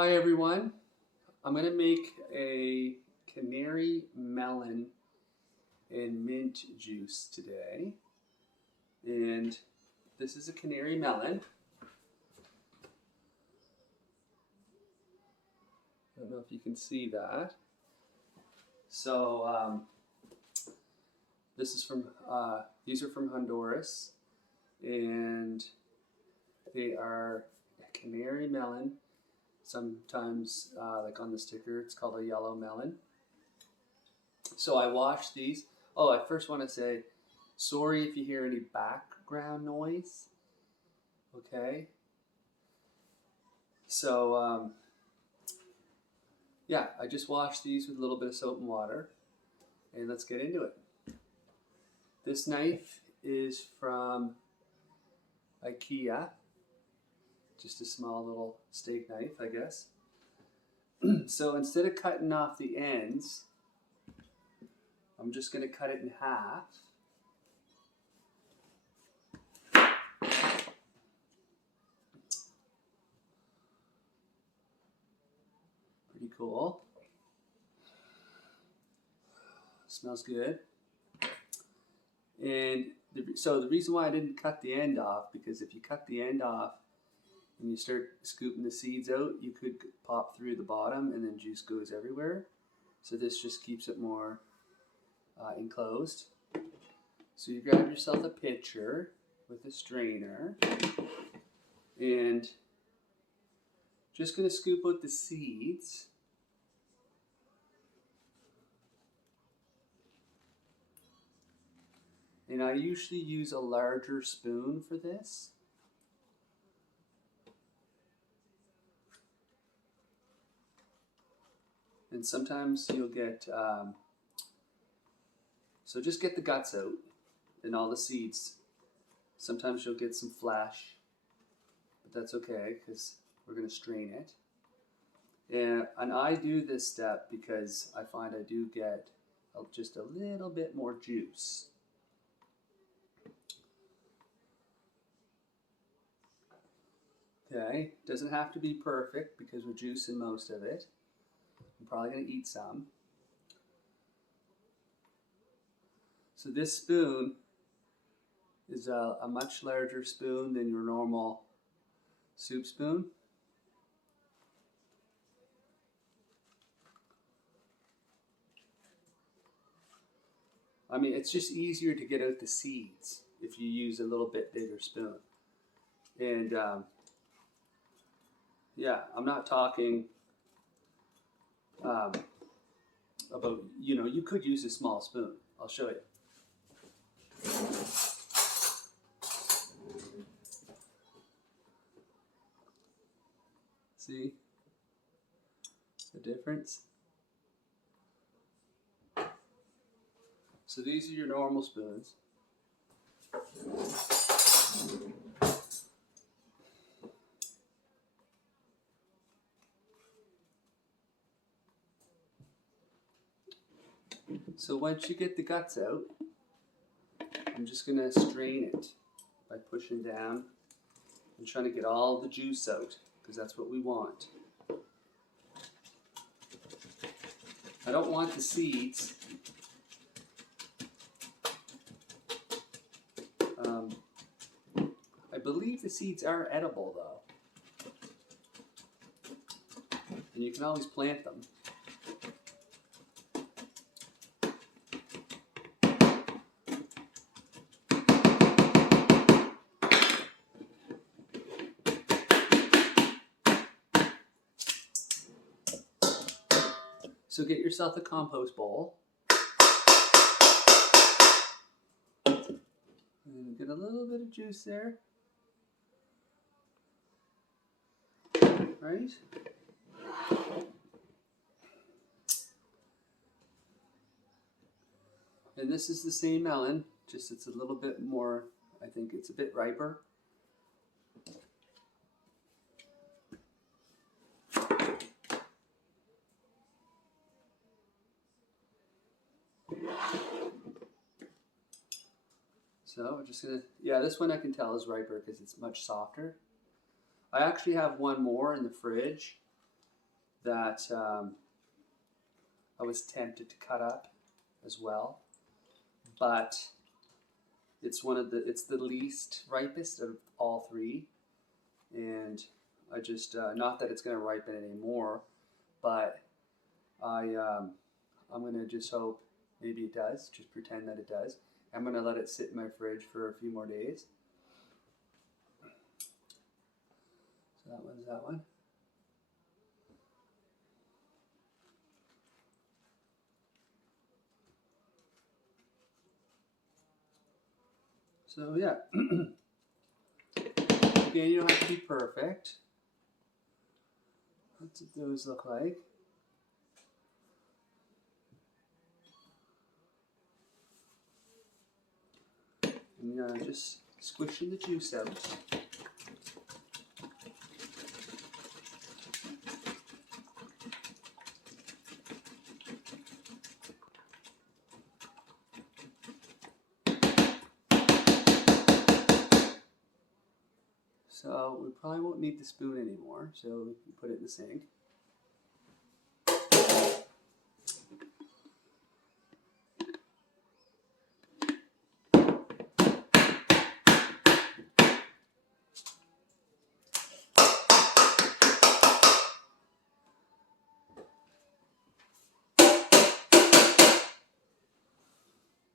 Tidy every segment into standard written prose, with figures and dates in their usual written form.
Hi everyone, I'm going to make a canary melon and mint juice today. And this is a canary melon. I don't know if you can see that. So this is from, these are from Honduras, and they are a canary melon. Sometimes, like on the sticker, it's called a yellow melon. So I washed these. Oh, I first want to say, sorry if you hear any background noise. Okay. So, yeah, I just washed these with a little bit of soap and water. And let's get into it. This knife is from IKEA. Just a small little steak knife, I guess. So instead of cutting off the ends, I'm just going to cut it in half. Pretty cool. Smells good. And so the reason why I didn't cut the end off, because if you cut the end off and you start scooping the seeds out, you could pop through the bottom and then juice goes everywhere. So this just keeps it more enclosed. So you grab yourself a pitcher with a strainer and just going to scoop out the seeds. And I usually use a larger spoon for this. And sometimes you'll get, so just get the guts out and all the seeds. Sometimes you'll get some flesh, but that's okay because we're going to strain it. And I do this step because I find I do get just a little bit more juice. Okay, doesn't have to be perfect because we're juicing most of it. I'm probably going to eat some. So this spoon is a much larger spoon than your normal soup spoon. I mean, it's just easier to get out the seeds if you use a little bit bigger spoon. And yeah, I'm not talking about, you could use a small spoon. I'll show you. See the difference? So these are your normal spoons. So once you get the guts out, I'm just going to strain it by pushing down and trying to get all the juice out, because that's what we want. I don't want the seeds. I believe the seeds are edible though. And you can always plant them. So get yourself a compost bowl. And get a little bit of juice there. Right? And this is the same melon, just it's a little bit more, I think it's a bit riper. So we're just gonna, yeah, this one I can tell is riper because it's much softer. I actually have one more in the fridge that I was tempted to cut up as well, but it's the least ripest of all three, and I just not that it's going to ripen anymore, but I'm going to just hope maybe it does. Just pretend that it does. I'm going to let it sit in my fridge for a few more days. So that one's that one. So yeah, again, you don't have to be perfect. That's what those look like. And just squishing the juice out. So we probably won't need the spoon anymore, so we can put it in the sink.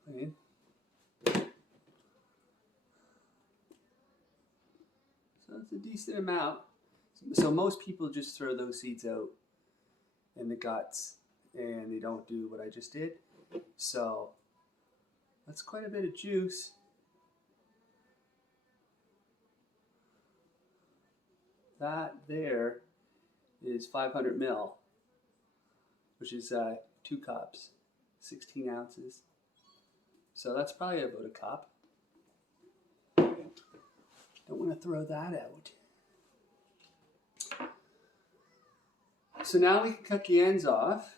Okay. So that's a decent amount. So most people just throw those seeds out in the guts and they don't do what I just did. So that's quite a bit of juice. That there is 500 ml, which is 2 cups, 16 ounces. So that's probably about a cup. Don't want to throw that out. So now we can cut the ends off.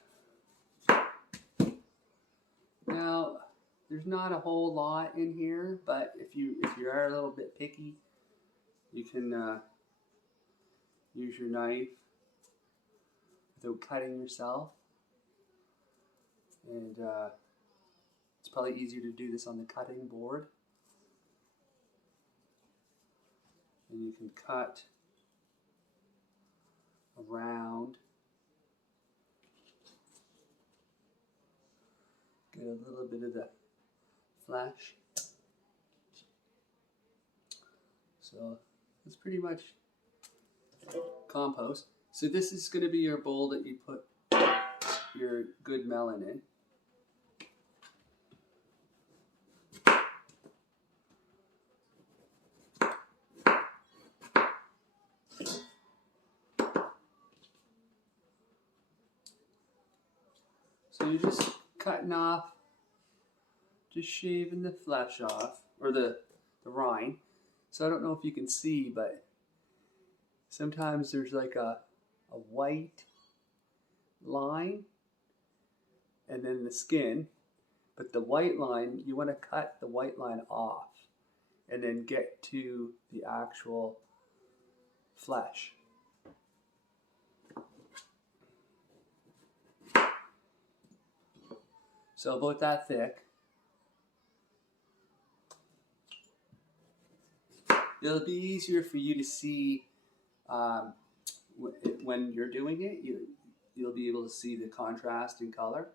Now, there's not a whole lot in here, but if you are a little bit picky, you can use your knife without cutting yourself. And it's probably easier to do this on the cutting board. And you can cut around. Get a little bit of the flesh. So it's pretty much compost. So this is going to be your bowl that you put your good melon in. So you're just cutting off, just shaving the flesh off, or the rind. So I don't know if you can see, but sometimes there's like a white line and then the skin. But the white line, you want to cut the white line off and then get to the actual flesh. So about that thick. It'll be easier for you to see when you're doing it. You'll be able to see the contrast in color.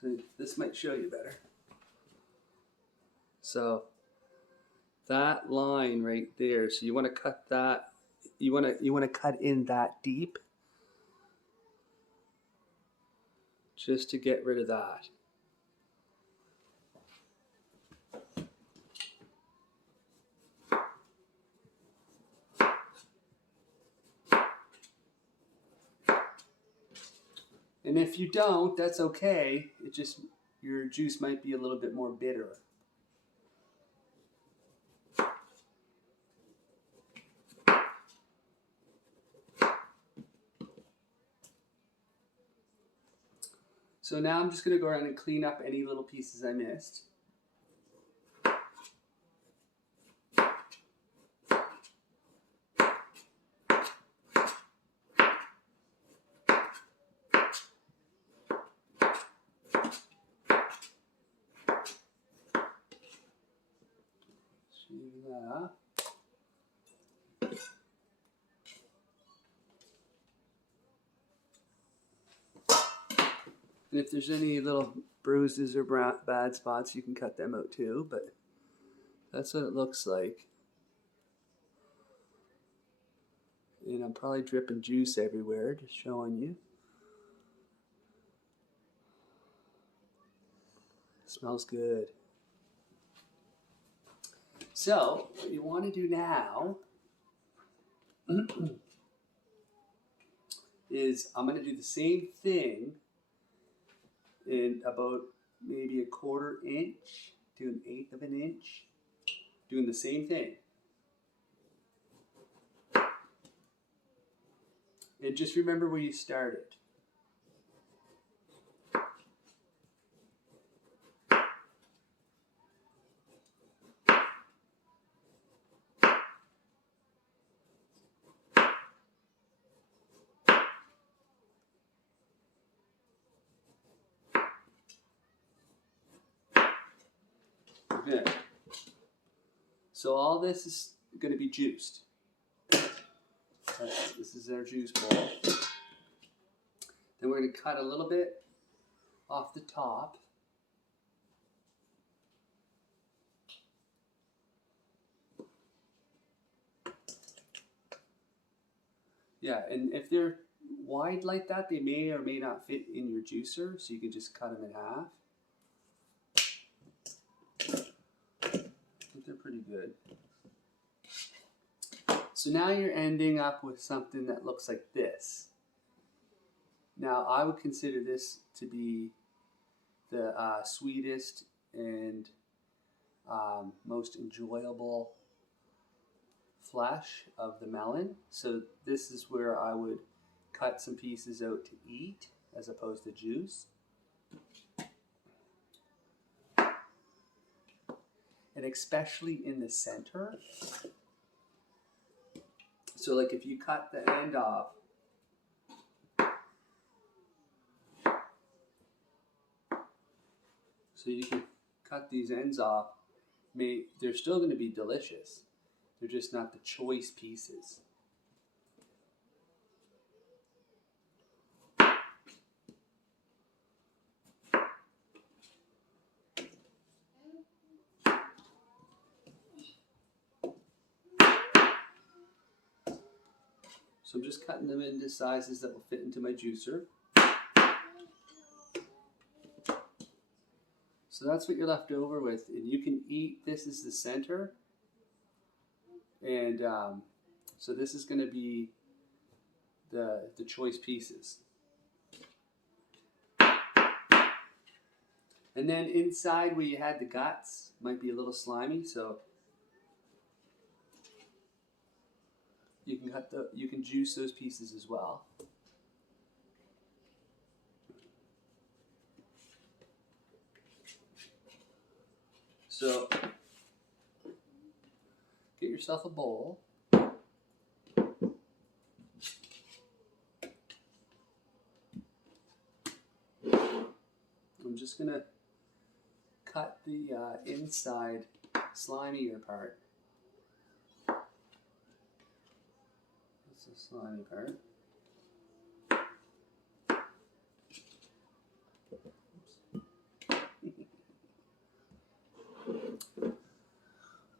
So this might show you better. So that line right there. So you want to cut that. You want to cut in that deep, just to get rid of that. And if you don't, that's okay. It just, your juice might be a little bit more bitter. So now I'm just going to go around and clean up any little pieces I missed. And if there's any little bruises or bad spots, you can cut them out too, but that's what it looks like. And I'm probably dripping juice everywhere, just showing you. Smells good. So, what you want to do now is I'm going to do the same thing in about maybe a 1/4 inch to 1/8 of an inch. Doing the same thing. And just remember where you started. Good. So all this is going to be juiced. This is our juice bowl. Then we're going to cut a little bit off the top. Yeah, and if they're wide like that, they may or may not fit in your juicer, so you can just cut them in half. I think they're pretty good. So now you're ending up with something that looks like this. Now I would consider this to be the sweetest and most enjoyable flesh of the melon. So this is where I would cut some pieces out to eat as opposed to juice. And especially in the center. So like if you cut the end off, so you can cut these ends off, they're still going to be delicious. They're just not the choice pieces. So I'm just cutting them into sizes that will fit into my juicer. So that's what you're left over with. And you can eat this as the center. And so this is going to be the choice pieces. And then inside where you had the guts might be a little slimy, so you can juice those pieces as well. So get yourself a bowl. I'm just gonna cut the inside slimier part. That's the slimy part.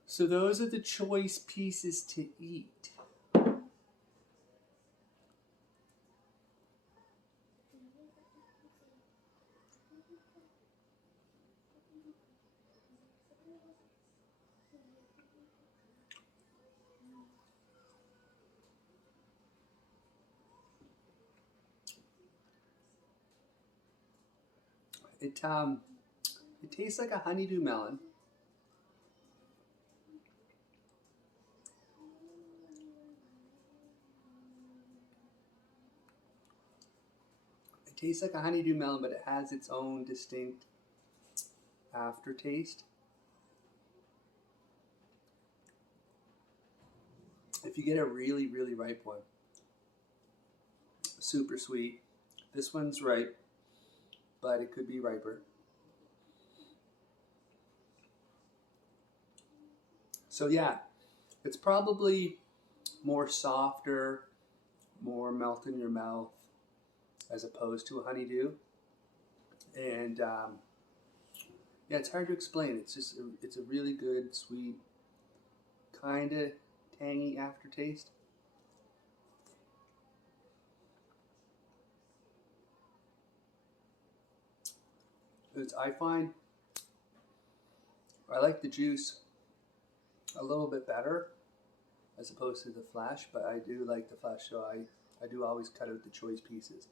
So those are the choice pieces to eat. It tastes like a honeydew melon. It tastes like a honeydew melon, but it has its own distinct aftertaste. If you get a really, really ripe one, super sweet. This one's ripe, but it could be riper. So yeah, it's probably more softer, more melt in your mouth as opposed to a honeydew. And yeah, it's hard to explain. It's just it's a really good, sweet, kind of tangy aftertaste. I find I like the juice a little bit better as opposed to the flesh, but I do like the flesh, so I do always cut out the choice pieces.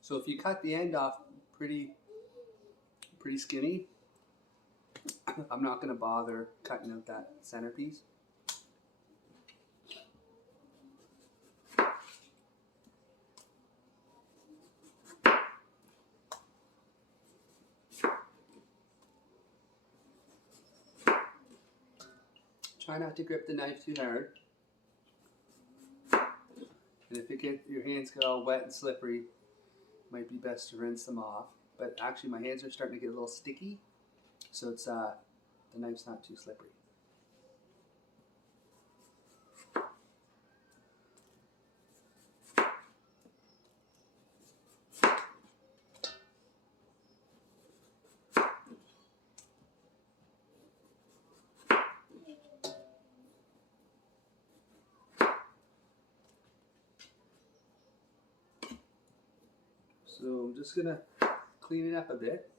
So if you cut the end off pretty skinny, I'm not going to bother cutting out that centerpiece. Try not to grip the knife too hard. And if your hands get all wet and slippery, it might be best to rinse them off. But actually my hands are starting to get a little sticky, so it's the knife's not too slippery. So I'm just going to clean it up a bit.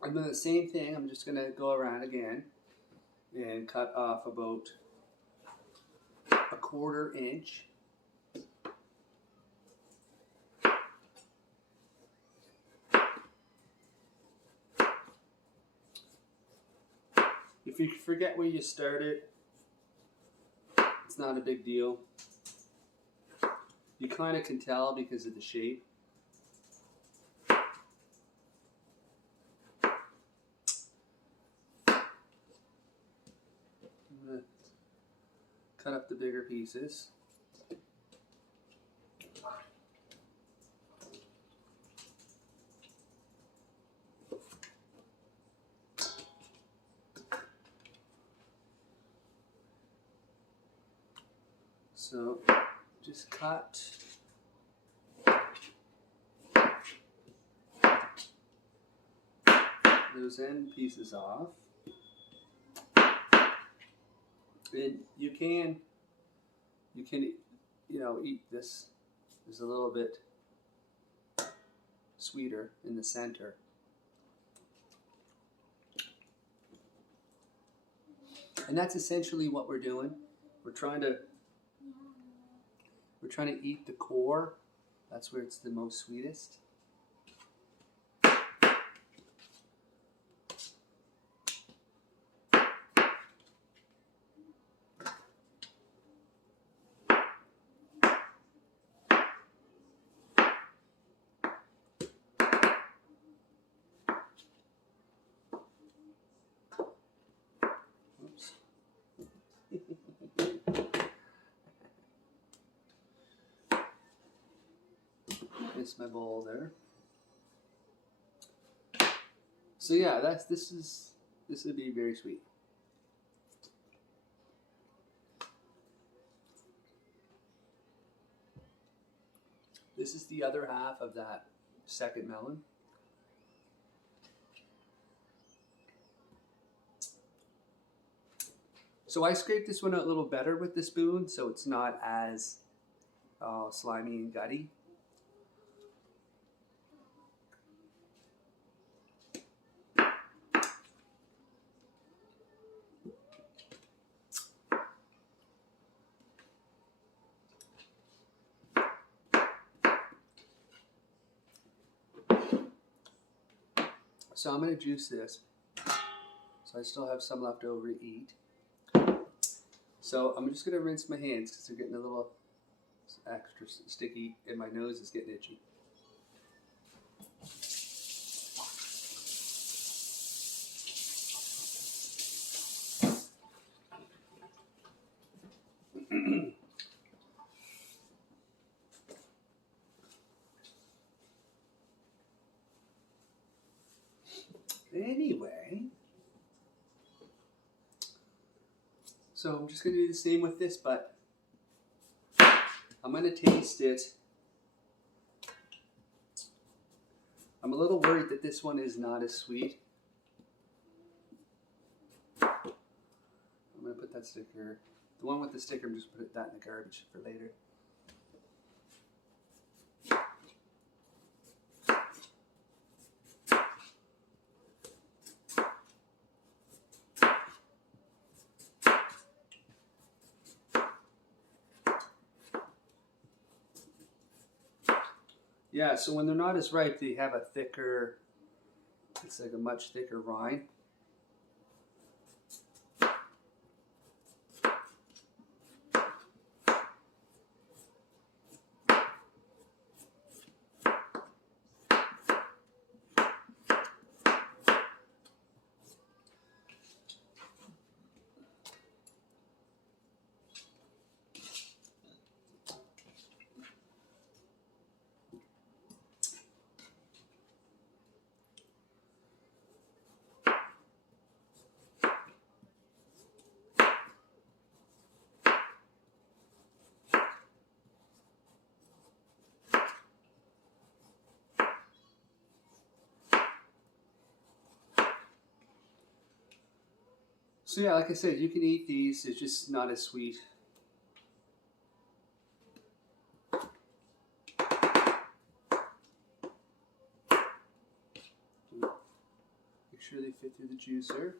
And then the same thing, I'm just going to go around again and cut off about a 1/4 inch. If you forget where you started, it's not a big deal. You kind of can tell because of the shape. I'm going to cut up the bigger pieces. So just cut those end pieces off. And you can eat this. There's a little bit sweeter in the center. And that's essentially what we're doing. We're trying to eat the core. That's where it's the most sweetest. Oops. Missed my bowl there. So yeah, this would be very sweet. This is the other half of that second melon. So I scraped this one out a little better with the spoon, so it's not as slimy and gutty. So I'm going to juice this. So I still have some left over to eat. So I'm just going to rinse my hands because they're getting a little extra sticky and my nose is getting itchy. So I'm just going to do the same with this, but I'm going to taste it. I'm a little worried that this one is not as sweet. I'm going to put that sticker, the one with the sticker, I'm just put that in the garbage for later. Yeah, so when they're not as ripe, they have a thicker, it's like a much thicker rind. So yeah, like I said, you can eat these, it's just not as sweet. Make sure they fit through the juicer.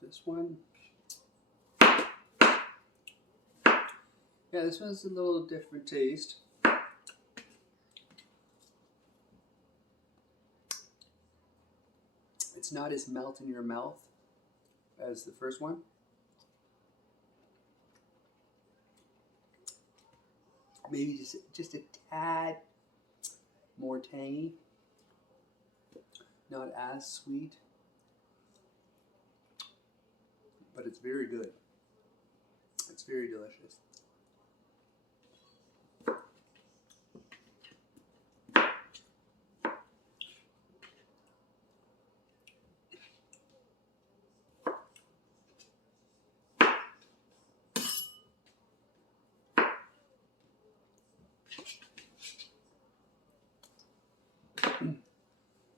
This one, yeah, this one's a little different taste. It's not as melt in your mouth as the first one. Maybe just a tad more tangy, not as sweet, but it's very good. It's very delicious.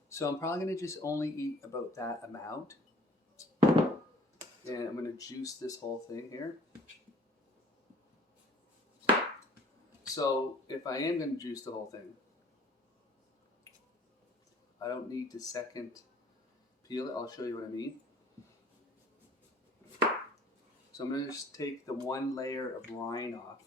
So I'm probably going to just only eat about that amount. And I'm going to juice this whole thing here. So if I am going to juice the whole thing, I don't need to second peel it. I'll show you what I mean. So I'm going to just take the one layer of rind off.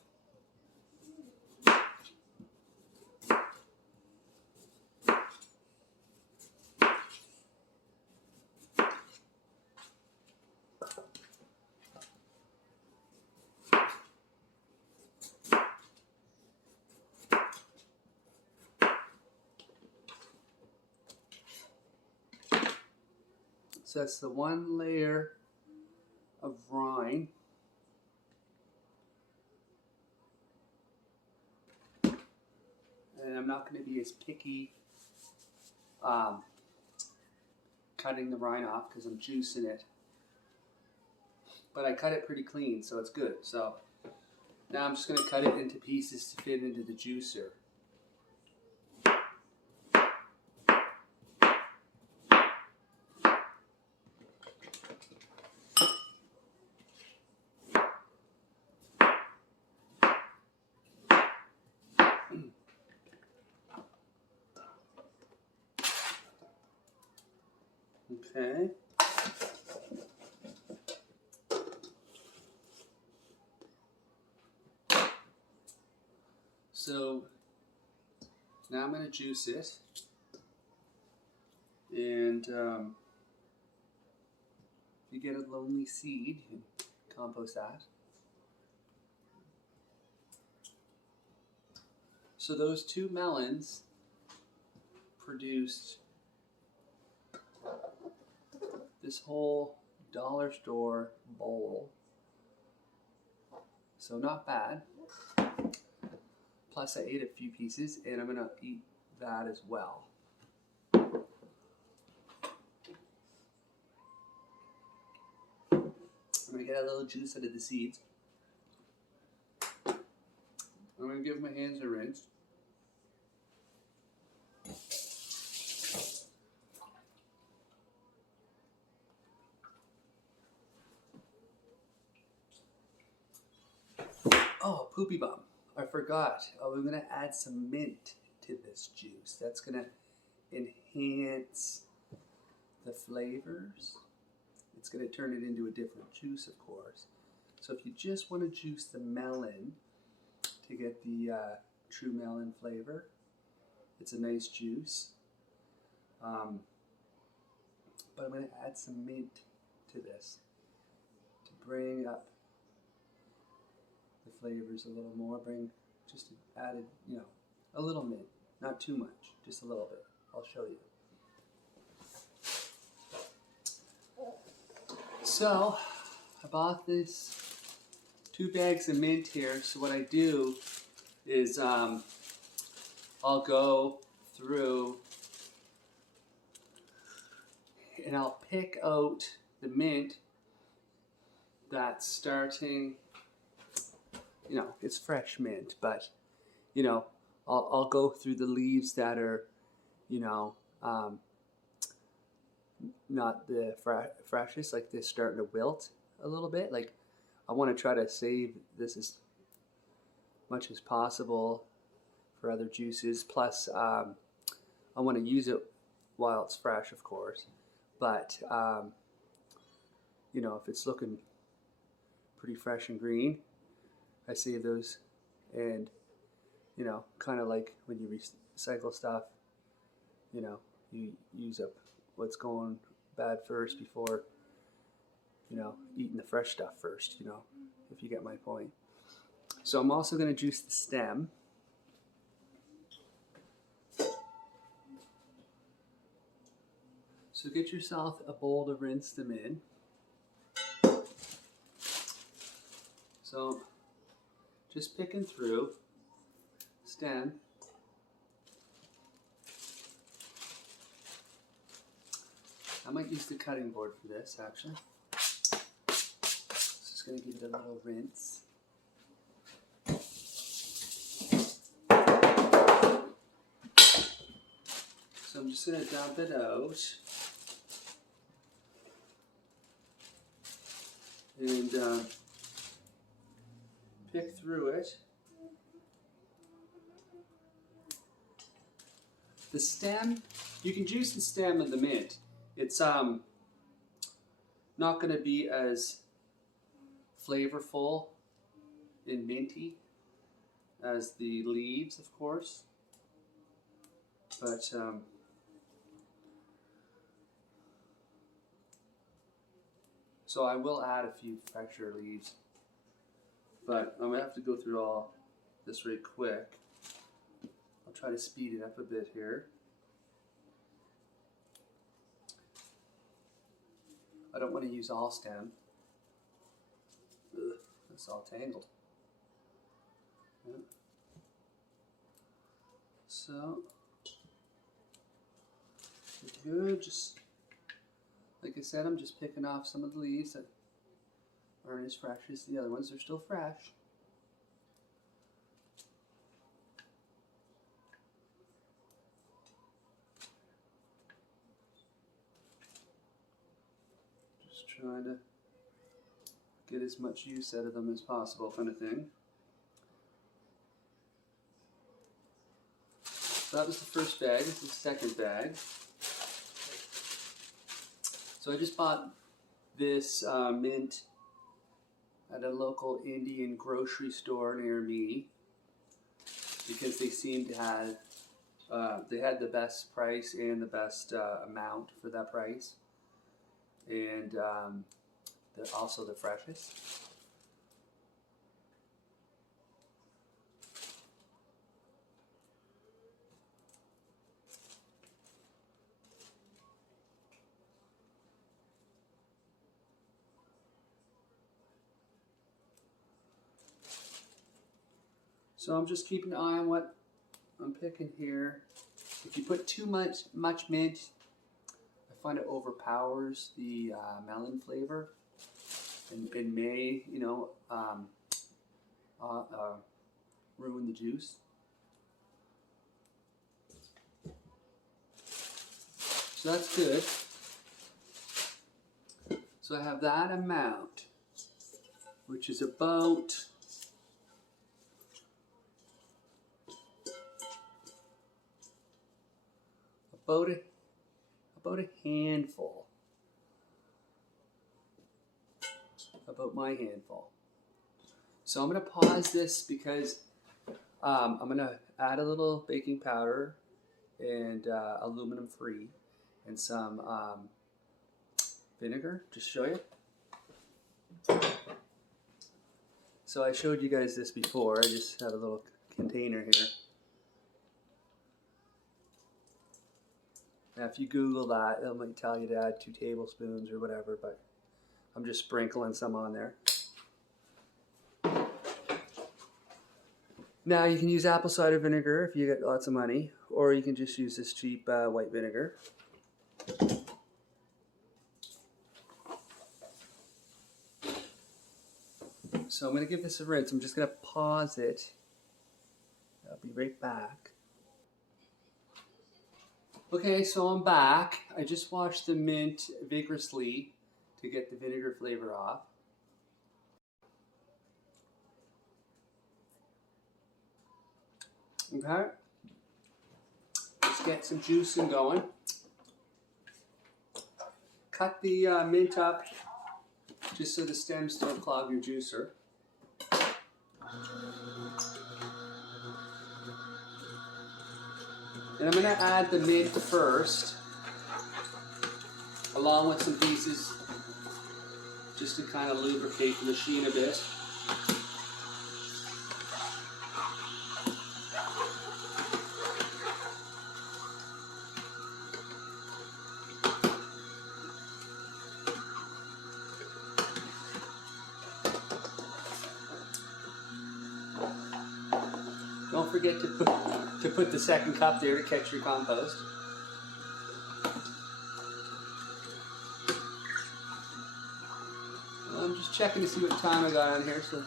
So that's the one layer of rind. And I'm not going to be as picky cutting the rind off because I'm juicing it. But I cut it pretty clean, so it's good. So now I'm just going to cut it into pieces to fit into the juicer. Okay. So now I'm going to juice it, and if you get a lonely seed, you can compost that. So those 2 melons produced this whole dollar store bowl. So not bad. Plus I ate a few pieces, and I'm gonna eat that as well. I'm gonna get a little juice out of the seeds. I'm gonna give my hands a rinse. Oh, poopy bum. I forgot. Oh, we're gonna add some mint to this juice. That's gonna enhance the flavors. It's gonna turn it into a different juice, of course. So if you just want to juice the melon to get the true melon flavor, it's a nice juice. But I'm gonna add some mint to this to bring up the flavors a little more. Just added, a little mint, not too much, just a little bit. I'll show you. So I bought this 2 bags of mint here. So what I do is I'll go through and I'll pick out the mint that's starting. It's fresh mint, but I'll go through the leaves that are, not the freshest, like they're starting to wilt a little bit. Like I want to try to save this as much as possible for other juices. Plus, I want to use it while it's fresh, of course. But if it's looking pretty fresh and green, I save those, and kind of like when you recycle stuff, you use up what's going bad first before eating the fresh stuff first, if you get my point. So I'm also going to juice the stem. So get yourself a bowl to rinse them in. So just picking through stem. I might use the cutting board for this, actually. Just going to give it a little rinse. So I'm just going to dump it out. And pick through it. The stem, you can juice the stem of the mint. It's not going to be as flavorful and minty as the leaves, of course. But so I will add a few fresher leaves. But I'm going to have to go through all this really quick. I'll try to speed it up a bit here. I don't want to use all stem. Ugh, it's all tangled. Yeah. So, good. Just like I said, I'm just picking off some of the leaves that aren't as fresh as the other ones. They're still fresh. Just trying to get as much use out of them as possible, kind of thing. So that was the first bag. This is the second bag. So I just bought this mint at a local Indian grocery store near me because they seemed to have, they had the best price and the best amount for that price, and also the freshest. So I'm just keeping an eye on what I'm picking here. If you put too much mint, I find it overpowers the melon flavor, and it may, you know, ruin the juice. So that's good. So I have that amount, which is about a handful, about my handful. So I'm going to pause this because I'm going to add a little baking powder and aluminum free and some vinegar, just to show you. So I showed you guys this before. I just have a little container here. Now if you Google that, it might tell you to add 2 tablespoons or whatever, but I'm just sprinkling some on there. Now you can use apple cider vinegar if you get lots of money, or you can just use this cheap white vinegar. So I'm going to give this a rinse. I'm just going to pause it. I'll be right back. Okay, so I'm back. I just washed the mint vigorously to get the vinegar flavor off. Okay, let's get some juicing going. Cut the mint up just so the stems don't clog your juicer. And I'm going to add the mint first, along with some pieces, just to kind of lubricate the machine a bit. Don't forget to put the second cup there to catch your compost. Well, I'm just checking to see what time I got on here. So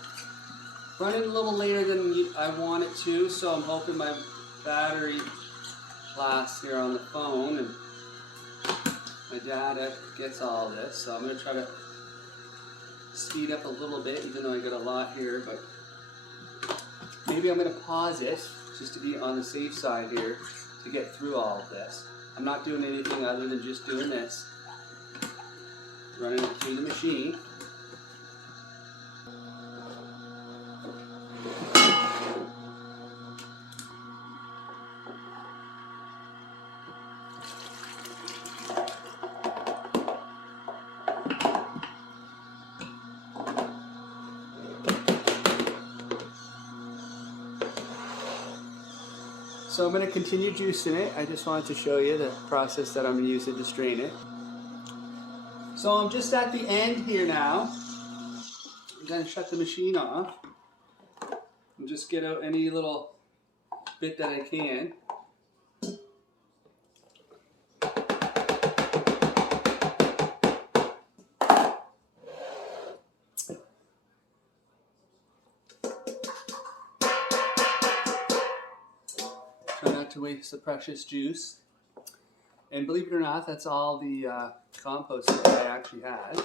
running a little later than I want it to, so I'm hoping my battery lasts here on the phone and my data gets all this. So I'm going to try to speed up a little bit, even though I got a lot here, but maybe I'm going to pause it just to be on the safe side here to get through all of this. I'm not doing anything other than just doing this, running it through the machine. So I'm going to continue juicing it. I just wanted to show you the process that I'm using to strain it. So I'm just at the end here now. I'm going to shut the machine off and just get out any little bit that I can. Try not to waste the precious juice. And believe it or not, that's all the compost that I actually had.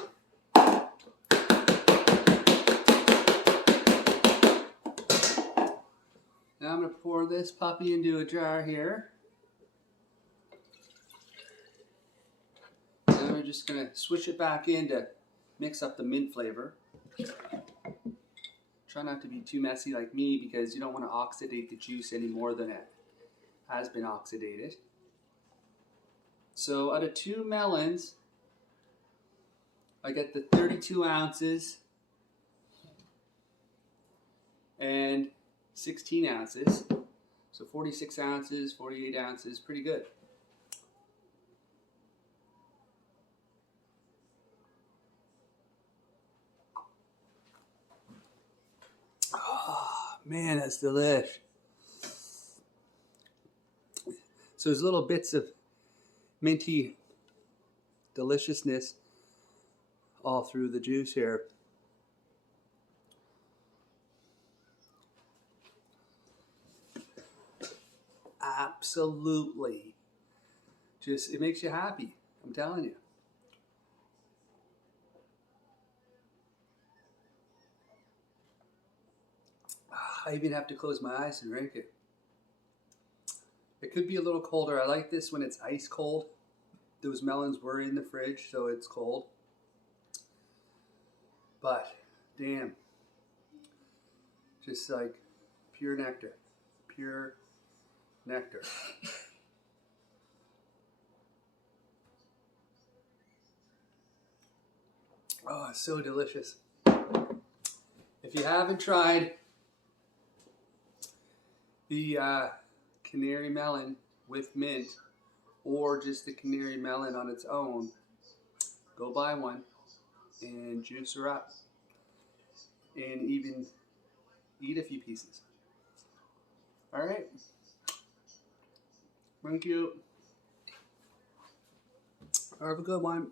Now I'm going to pour this puppy into a jar here. And we're just going to switch it back in to mix up the mint flavor. Try not to be too messy like me because you don't want to oxidate the juice any more than it has been oxidated. So out of 2 melons, I get the 32 ounces and 16 ounces. So 46 ounces, 48 ounces, pretty good. Oh, man, that's delish. So there's little bits of minty deliciousness all through the juice here. Absolutely. Just, it makes you happy. I'm telling you. I even have to close my eyes to drink it. It could be a little colder. I like this when it's ice cold. Those melons were in the fridge, so it's cold. But, damn. Just like pure nectar. Pure nectar. Oh, it's so delicious. If you haven't tried the Canary Melon with mint, or just the Canary Melon on its own, go buy one and juice her up and even eat a few pieces. All right. Thank you. Have a good one.